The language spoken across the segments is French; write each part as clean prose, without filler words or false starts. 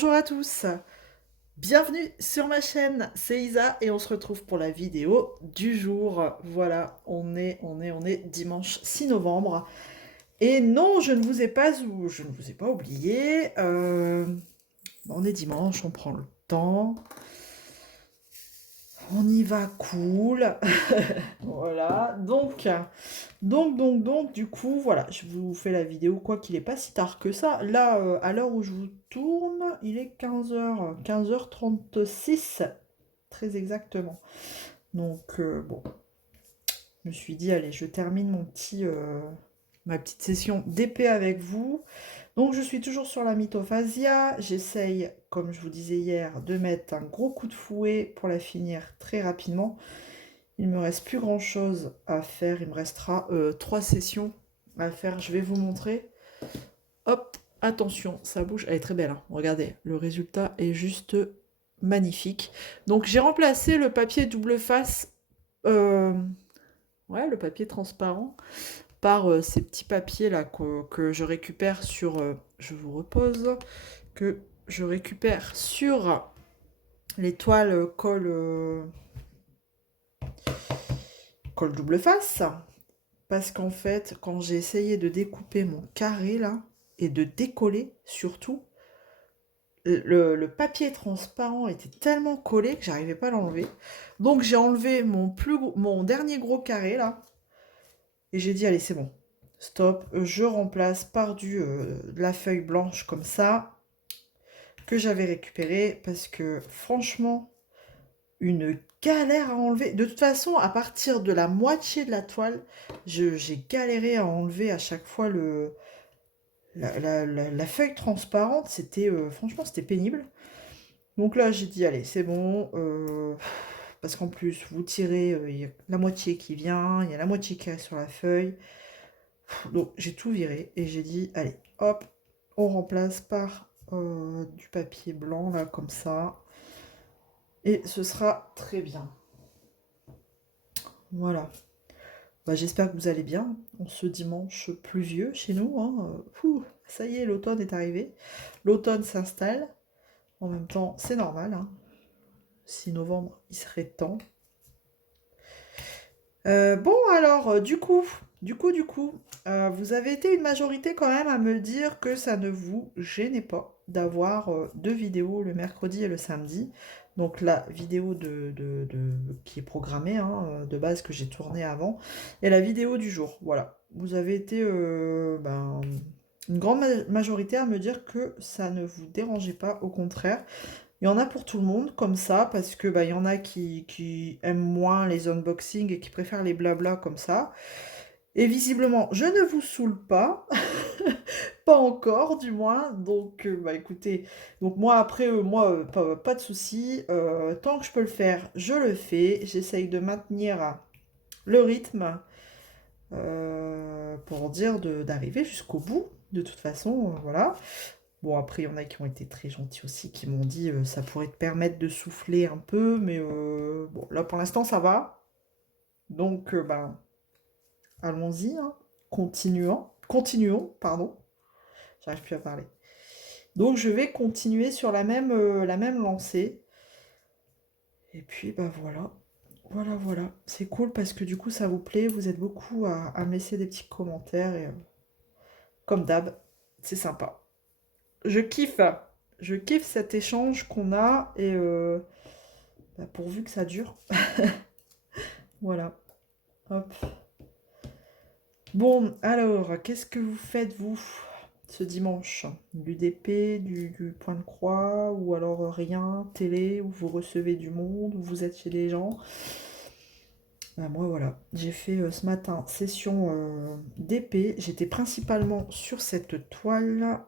Bonjour à tous, bienvenue sur ma chaîne, c'est Isa et on se retrouve pour la vidéo du jour. Voilà, on est dimanche 6 novembre. Et non, je ne vous ai pas oublié. On est dimanche, on prend le temps. On y va cool. Voilà, donc, du coup, voilà, je vous fais la vidéo, quoi qu'il n'est pas si tard que ça. Là, à l'heure où je vous tourne, il est 15h36, très exactement. Donc, bon, je me suis dit, allez, je termine ma petite session d'épée avec vous. Donc, je suis toujours sur la mythophasia. J'essaye, comme je vous disais hier, de mettre un gros coup de fouet pour la finir très rapidement. Il me reste plus grand chose à faire. Il me restera 3 sessions à faire. Je vais vous montrer. Hop, attention, ça bouge. Elle est très belle, hein. Regardez, le résultat est juste magnifique. Donc j'ai remplacé le papier double face, euh, ouais, le papier transparent, par ces petits papiers là que je récupère sur. Je vous repose. Que je récupère sur les toiles colle double face. Parce qu'en fait, quand j'ai essayé de découper mon carré là, et de décoller surtout, le papier transparent était tellement collé que j'arrivais pas à l'enlever. Donc j'ai enlevé mon dernier gros carré là, et j'ai dit allez c'est bon, stop, je remplace par de la feuille blanche comme ça, que j'avais récupéré, parce que franchement, une galère à enlever. De toute façon, à partir de la moitié de la toile, j'ai galéré à enlever à chaque fois la feuille transparente. C'était franchement, c'était pénible. Donc là, j'ai dit, allez, c'est bon. Parce qu'en plus, vous tirez, il y a la moitié qui vient, il y a la moitié qui reste sur la feuille. Donc j'ai tout viré et j'ai dit, allez, hop, on remplace par du papier blanc, là, comme ça. Et ce sera très bien. Voilà. Bah, j'espère que vous allez bien en ce dimanche pluvieux chez nous, hein. Ça y est, l'automne est arrivé. L'automne s'installe. En même temps, c'est normal, hein. 6 novembre, il serait temps. Bon, alors, vous avez été une majorité quand même à me dire que ça ne vous gênait pas d'avoir 2 vidéos le mercredi et le samedi. Donc la vidéo qui est programmée, hein, de base que j'ai tournée avant, et la vidéo du jour. Voilà. Vous avez été une grande majorité à me dire que ça ne vous dérangeait pas, au contraire. Il y en a pour tout le monde, comme ça, parce que il y en a qui aiment moins les unboxings et qui préfèrent les blabla comme ça. Et visiblement, je ne vous saoule pas, pas encore du moins. Donc, écoutez, donc moi après, pas de souci. Tant que je peux le faire, je le fais. J'essaye de maintenir le rythme pour dire d'arriver jusqu'au bout. De toute façon, voilà. Bon, après, il y en a qui ont été très gentils aussi, qui m'ont dit ça pourrait te permettre de souffler un peu, mais bon, là pour l'instant ça va. Donc, allons-y, hein. Continuons, pardon. J'arrive plus à parler. Donc, je vais continuer sur la même lancée. Et puis, voilà. Voilà. C'est cool parce que du coup, ça vous plaît. Vous êtes beaucoup à me laisser des petits commentaires. Et comme d'hab, c'est sympa. Je kiffe. Je kiffe cet échange qu'on a. Et pourvu que ça dure. Voilà. Hop. Bon, alors, qu'est-ce que vous faites, vous, ce dimanche? Du DP, du point de croix, ou alors rien, télé, où vous recevez du monde, où vous êtes chez des gens? Moi, voilà. J'ai fait ce matin session d'épée. J'étais principalement sur cette toile.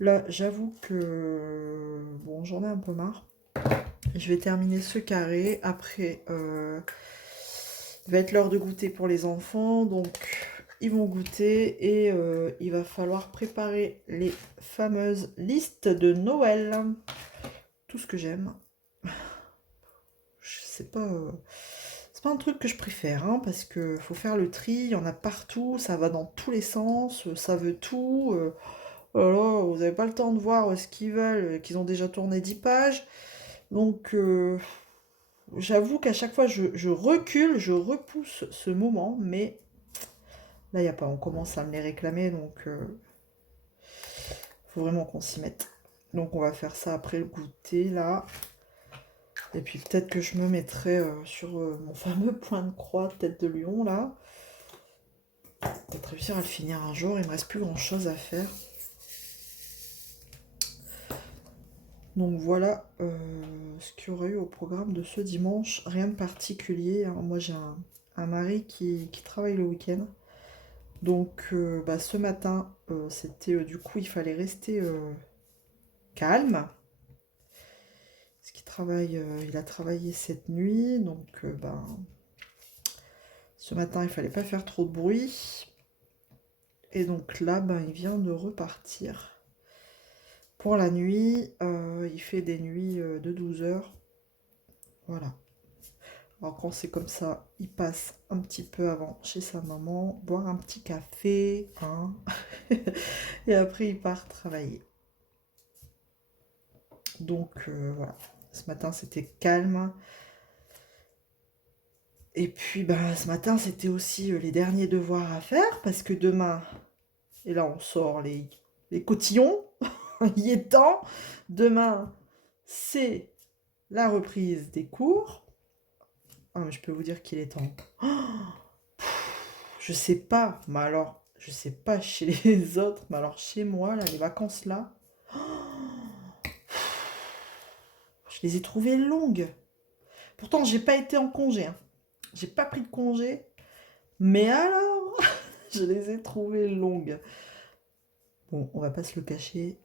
Là, j'avoue que bon, j'en ai un peu marre. Je vais terminer ce carré. Après, il va être l'heure de goûter pour les enfants. Donc, ils vont goûter et il va falloir préparer les fameuses listes de Noël. Tout ce que j'aime. Je sais pas. C'est pas un truc que je préfère, hein, parce que faut faire le tri. Il y en a partout. Ça va dans tous les sens. Ça veut tout. Oh là là, vous n'avez pas le temps de voir ce qu'ils veulent, qu'ils ont déjà tourné 10 pages. Donc, j'avoue qu'à chaque fois, je recule, je repousse ce moment, mais là, il n'y a pas, on commence à me les réclamer, donc faut vraiment qu'on s'y mette. Donc, on va faire ça après le goûter, là. Et puis, peut-être que je me mettrai sur mon fameux point de croix, tête de lion, là. Peut-être réussir à le finir un jour, il me reste plus grand-chose à faire. Donc voilà ce qu'il y aurait eu au programme de ce dimanche. Rien de particulier, hein. Moi j'ai un mari qui travaille le week-end. Donc bah, ce matin, c'était du coup il fallait rester calme. Parce qu'il travaille, il a travaillé cette nuit. Donc bah, ce matin il fallait pas faire trop de bruit. Et donc là, bah, il vient de repartir. Pour la nuit, il fait des nuits de 12 heures. Voilà. Alors quand c'est comme ça, il passe un petit peu avant chez sa maman, boire un petit café, hein. Et après il part travailler. Donc voilà. Ce matin c'était calme. Et puis bah, ce matin c'était aussi les derniers devoirs à faire parce que demain, et là on sort les cotillons, il est temps. Demain c'est la reprise des cours. Ah, mais je peux vous dire qu'il est temps. Je sais pas, mais alors, je sais pas chez les autres, mais alors chez moi, là, les vacances là, je les ai trouvées longues. Pourtant, j'ai pas été en congé, hein. J'ai pas pris de congé, mais alors, je les ai trouvées longues. Bon, on va pas se le cacher,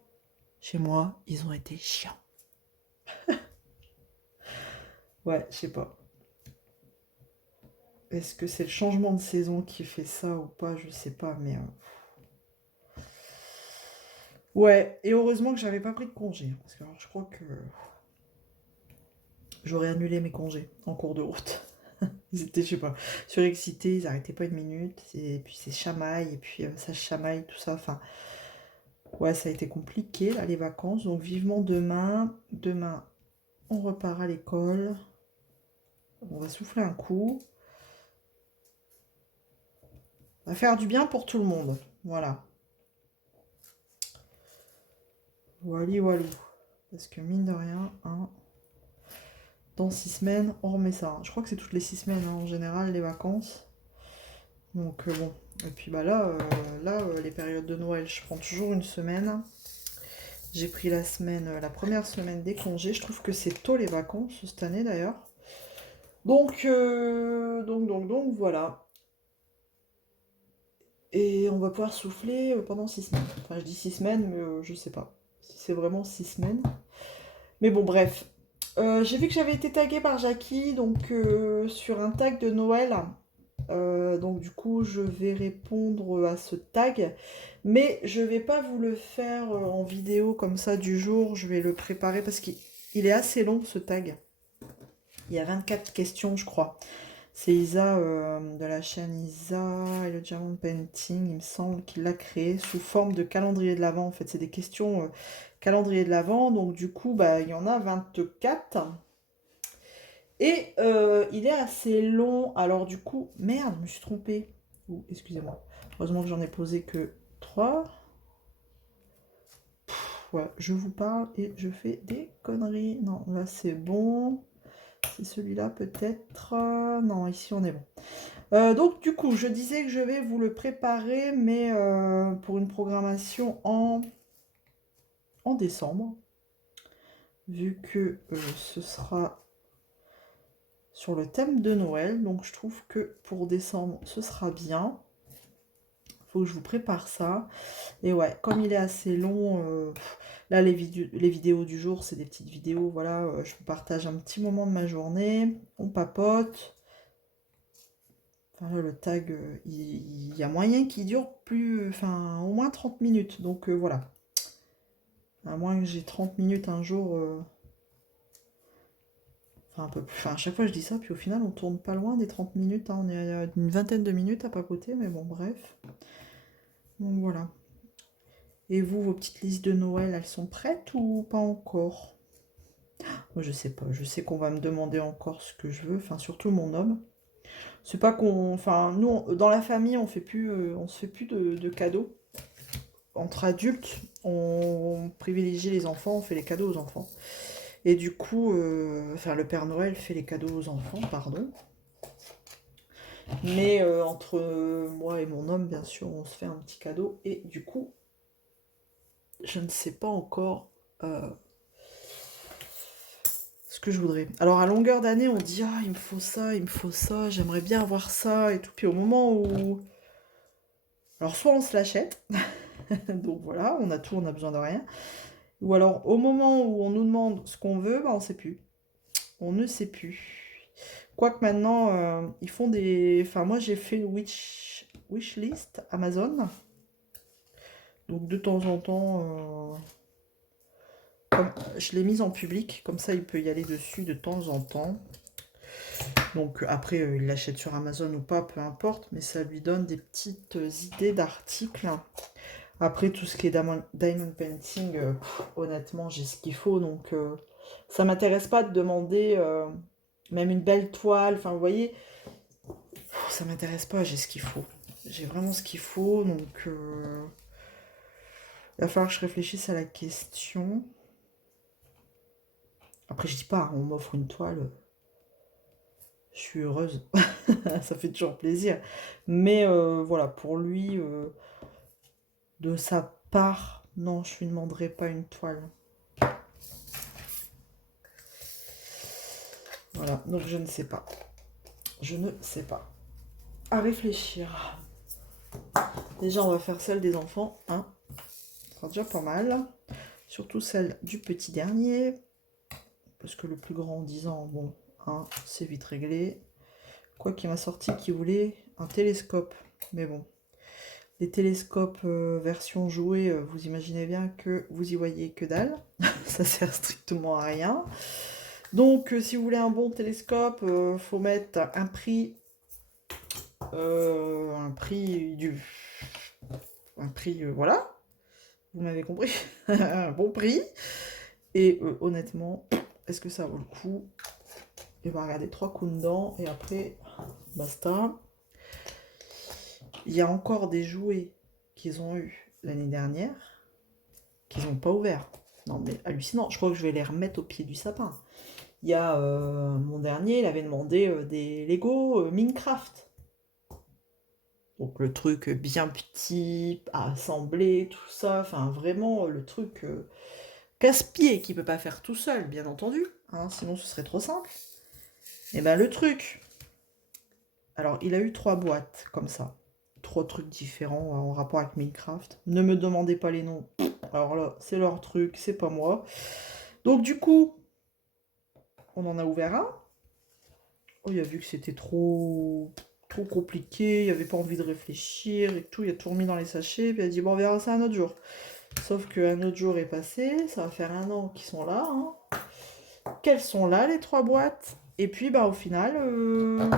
chez moi, ils ont été chiants. Ouais, je sais pas. Est-ce que c'est le changement de saison qui fait ça ou pas? Je sais pas, mais... Ouais, et heureusement que j'avais pas pris de congé, hein, parce que alors, je crois que j'aurais annulé mes congés en cours de route. Ils étaient, je sais pas, surexcités, ils arrêtaient pas une minute, et puis c'est chamaille, et puis ça chamaille, tout ça, enfin, ouais, ça a été compliqué, là, les vacances, donc vivement demain, on repart à l'école, on va souffler un coup, on va faire du bien pour tout le monde, voilà. Wally, walou, parce que mine de rien, hein, dans 6 semaines, on remet ça, hein. Je crois que c'est toutes les 6 semaines, hein, en général, les vacances, donc bon, et puis bah là, les périodes de Noël, je prends toujours une semaine. J'ai pris la première semaine des congés. Je trouve que c'est tôt les vacances cette année d'ailleurs. Donc voilà. Et on va pouvoir souffler pendant 6 semaines. Enfin, je dis 6 semaines, mais je sais pas si c'est vraiment 6 semaines. Mais bon, bref. J'ai vu que j'avais été taguée par Jackie, donc sur un tag de Noël. Donc du coup, je vais répondre à ce tag. Mais je vais pas vous le faire en vidéo comme ça du jour. Je vais le préparer parce qu'il est assez long ce tag. Il y a 24 questions, je crois. C'est Isa de la chaîne Isa et le Diamond Painting, il me semble qu'il l'a créé sous forme de calendrier de l'Avent. En fait, c'est des questions calendrier de l'Avent. Donc, du coup, bah, il y en a 24. Et il est assez long. Alors, du coup, merde, je me suis trompée. Excusez-moi. Heureusement que j'en ai posé que 3. Ouais, je vous parle et je fais des conneries. Non, là, c'est bon. C'est celui-là peut-être. Non, ici on est bon. Donc du coup, je disais que je vais vous le préparer, mais pour une programmation en décembre, vu que ce sera sur le thème de Noël. Donc je trouve que pour décembre, ce sera bien. Faut que je vous prépare ça. Et ouais, comme il est assez long, là les vidéos du jour, c'est des petites vidéos, voilà, je vous partage un petit moment de ma journée, on papote. Enfin, là, le tag, il y a moyen qu'il dure plus, enfin, au moins 30 minutes. Donc voilà. À moins que j'ai 30 minutes un jour. Enfin, un peu plus. Enfin, à chaque fois je dis ça, puis au final, on tourne pas loin des 30 minutes, hein. On est à une vingtaine de minutes à papoter, mais bon, bref. Donc voilà. Et vous, vos petites listes de Noël, elles sont prêtes ou pas encore? Moi, je sais pas. Je sais qu'on va me demander encore ce que je veux. Enfin, surtout mon homme. C'est pas qu'on... Enfin, nous, dans la famille, on se fait plus de cadeaux. Entre adultes, on privilégie les enfants, on fait les cadeaux aux enfants. Et du coup, enfin, le Père Noël fait les cadeaux aux enfants, pardon. Mais entre moi et mon homme, bien sûr, on se fait un petit cadeau. Et du coup, je ne sais pas encore ce que je voudrais. Alors, à longueur d'année, on dit, ah, il me faut ça, j'aimerais bien avoir ça et tout. Puis au moment où... Alors, soit on se l'achète, donc voilà, on a tout, on a besoin de rien. Ou alors, au moment où on nous demande ce qu'on veut, bah, on sait plus. On ne sait plus. Quoique maintenant, ils font des... Enfin, moi, j'ai fait une wishlist Amazon. Donc, de temps en temps, je l'ai mise en public. Comme ça, il peut y aller dessus de temps en temps. Donc, après, il l'achète sur Amazon ou pas, peu importe. Mais ça lui donne des petites idées d'articles. Après, tout ce qui est diamond painting, honnêtement, j'ai ce qu'il faut. Donc, ça m'intéresse pas de demander même une belle toile. Enfin, vous voyez, ça m'intéresse pas, j'ai ce qu'il faut. J'ai vraiment ce qu'il faut. Donc, il va falloir que je réfléchisse à la question. Après, je dis pas, on m'offre une toile, je suis heureuse. Ça fait toujours plaisir. Mais voilà, pour lui, de sa part, non, je lui demanderai pas une toile. Voilà, donc je ne sais pas. Je ne sais pas. À réfléchir. Déjà, on va faire celle des enfants, hein. Ce sera déjà pas mal. Surtout celle du petit dernier. Parce que le plus grand en 10 ans, bon, hein, c'est vite réglé. Quoi qu'il m'a sorti qu'il voulait un télescope. Mais bon, les télescopes version jouet, vous imaginez bien que vous y voyez que dalle. Ça sert strictement à rien. Donc, si vous voulez un bon télescope, faut mettre un prix du... Un prix, voilà, vous m'avez compris, un bon prix. Et honnêtement, est-ce que ça vaut le coup? Et va regarder 3 coups dedans et après, basta. Il y a encore des jouets qu'ils ont eu l'année dernière qu'ils n'ont pas ouvert. Non mais hallucinant, je crois que je vais les remettre au pied du sapin. Il y a mon dernier, il avait demandé des Lego Minecraft. Donc le truc bien petit, à assembler, tout ça, enfin vraiment le truc casse-pied qui peut pas faire tout seul, bien entendu, hein, sinon ce serait trop simple. Et ben le truc, alors il a eu 3 boîtes comme ça, 3 trucs différents en rapport avec Minecraft. Ne me demandez pas les noms, alors là c'est leur truc, c'est pas moi. Donc du coup, on en a ouvert un. Oh, il a vu que c'était trop compliqué, il avait pas envie de réfléchir et tout, il a tout remis dans les sachets, puis il a dit bon on verra ça un autre jour. Sauf qu'un autre jour est passé, ça va faire 1 an qu'ils sont là, hein. Quelles sont là les 3 boîtes? Et puis bah au final, il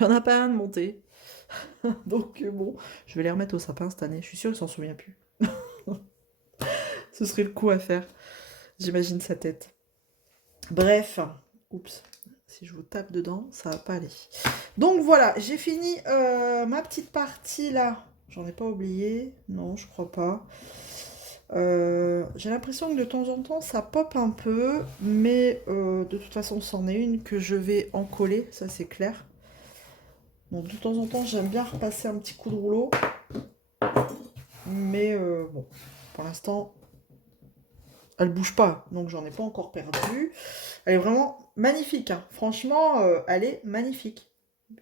n'y en a pas un de monté. Donc bon, je vais les remettre au sapin cette année, je suis sûre qu'il s'en souvient plus. Ce serait le coup à faire, j'imagine sa tête. Bref, oups, si je vous tape dedans, ça va pas aller. Donc voilà, j'ai fini ma petite partie là. J'en ai pas oublié, non, je crois pas. J'ai l'impression que de temps en temps ça pop un peu, mais de toute façon c'en est une que je vais encoller, ça c'est clair. Donc de temps en temps j'aime bien repasser un petit coup de rouleau, mais bon, pour l'instant elle bouge pas, donc j'en ai pas encore perdu. Elle est vraiment magnifique, hein. Franchement elle est magnifique.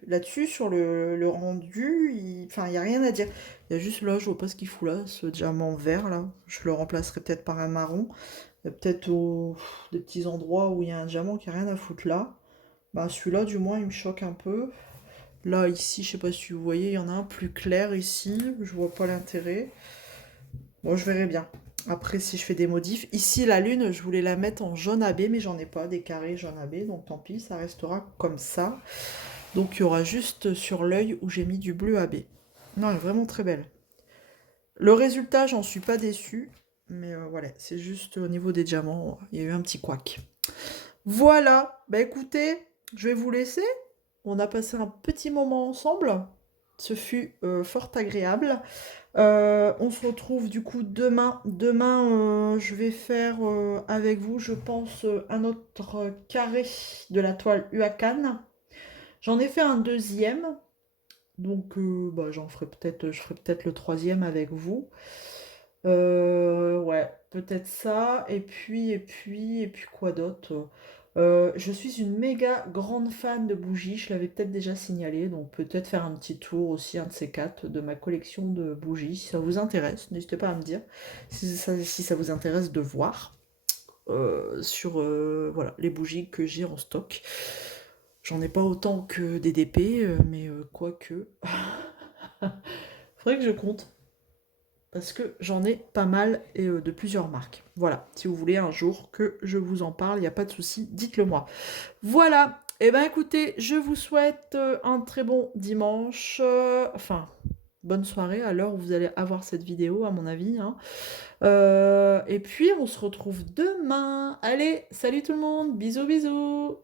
Là-dessus, sur le rendu, enfin, il n'y a rien à dire. Il y a juste là, je vois pas ce qu'il fout là, ce diamant vert là. Je le remplacerai peut-être par un marron. Il y a peut-être des petits endroits où il y a un diamant qui a rien à foutre là. Bah celui-là, du moins, il me choque un peu. Là, ici, je sais pas si vous voyez, il y en a un plus clair ici. Je vois pas l'intérêt. Bon, je verrai bien. Après, si je fais des modifs. Ici, la lune, je voulais la mettre en jaune AB, mais j'en ai pas, des carrés jaune AB. Donc tant pis, ça restera comme ça. Donc il y aura juste sur l'œil où j'ai mis du bleu AB. Non, elle est vraiment très belle. Le résultat, j'en suis pas déçue. Mais voilà, c'est juste au niveau des diamants, il y a eu un petit couac. Voilà, bah écoutez, je vais vous laisser. On a passé un petit moment ensemble. Ce fut fort agréable. On se retrouve du coup demain. Demain, je vais faire avec vous, je pense, un autre carré de la toile Huacan. J'en ai fait un deuxième. Donc, bah, je ferai peut-être le troisième avec vous. Ouais, peut-être ça. Et puis quoi d'autre? Je suis une méga grande fan de bougies. Je l'avais peut-être déjà signalé. Donc, peut-être faire un petit tour aussi, un de ces quatre, de ma collection de bougies. Si ça vous intéresse, n'hésitez pas à me dire si ça vous intéresse de voir sur voilà, les bougies que j'ai en stock. J'en ai pas autant que des DP, mais quoique. Faudrait que je compte. Parce que j'en ai pas mal et de plusieurs marques. Voilà, si vous voulez un jour que je vous en parle, il n'y a pas de souci, dites-le moi. Voilà, et ben écoutez, je vous souhaite un très bon dimanche, enfin, bonne soirée à l'heure où vous allez avoir cette vidéo, à mon avis. Hein. Et puis, on se retrouve demain. Allez, salut tout le monde, bisous bisous.